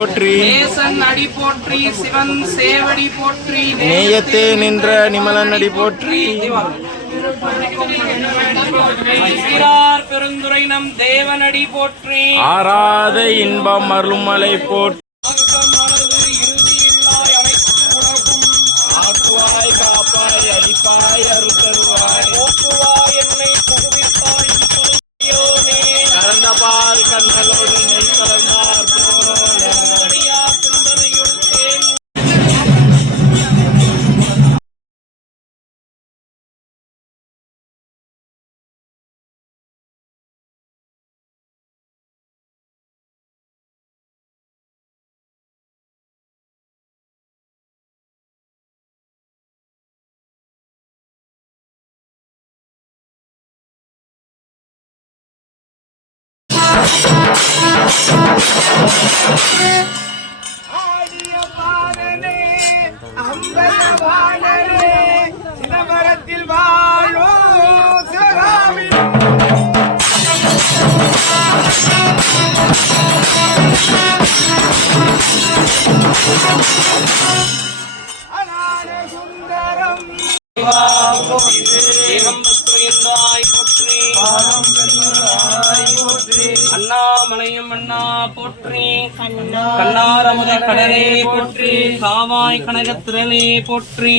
போற்றி நேசன் அடி போற்றி சிவன் சேவடி போற்றி நேயத்தே நின்ற நிமலன் அடி போற்றி சீரார் பெருந்துரை நம் தேவனடி போற்றி ஆராத இன்பம் அருள்மலை போற்றி ஆக்குவாய் காப்பாய் அளிப்பாய் அருள் தருவாய் ஓக்குவாய் என்னை புகுவிப்பாய் கலந்த பால் கண்களோடு நெய் கலந்தார் சிந்தனையுள் தேன் ஆடிய பாடலே அம்பலவாணரே சிதம்பரத்தில் வாழும் சிவகாமி அநாத சுந்தரம் அண்ணாமலையும் அண்ணா போற்றி கண்ணாரமுத கடலே போற்றி காவாய் கனகத்திரளே போற்றி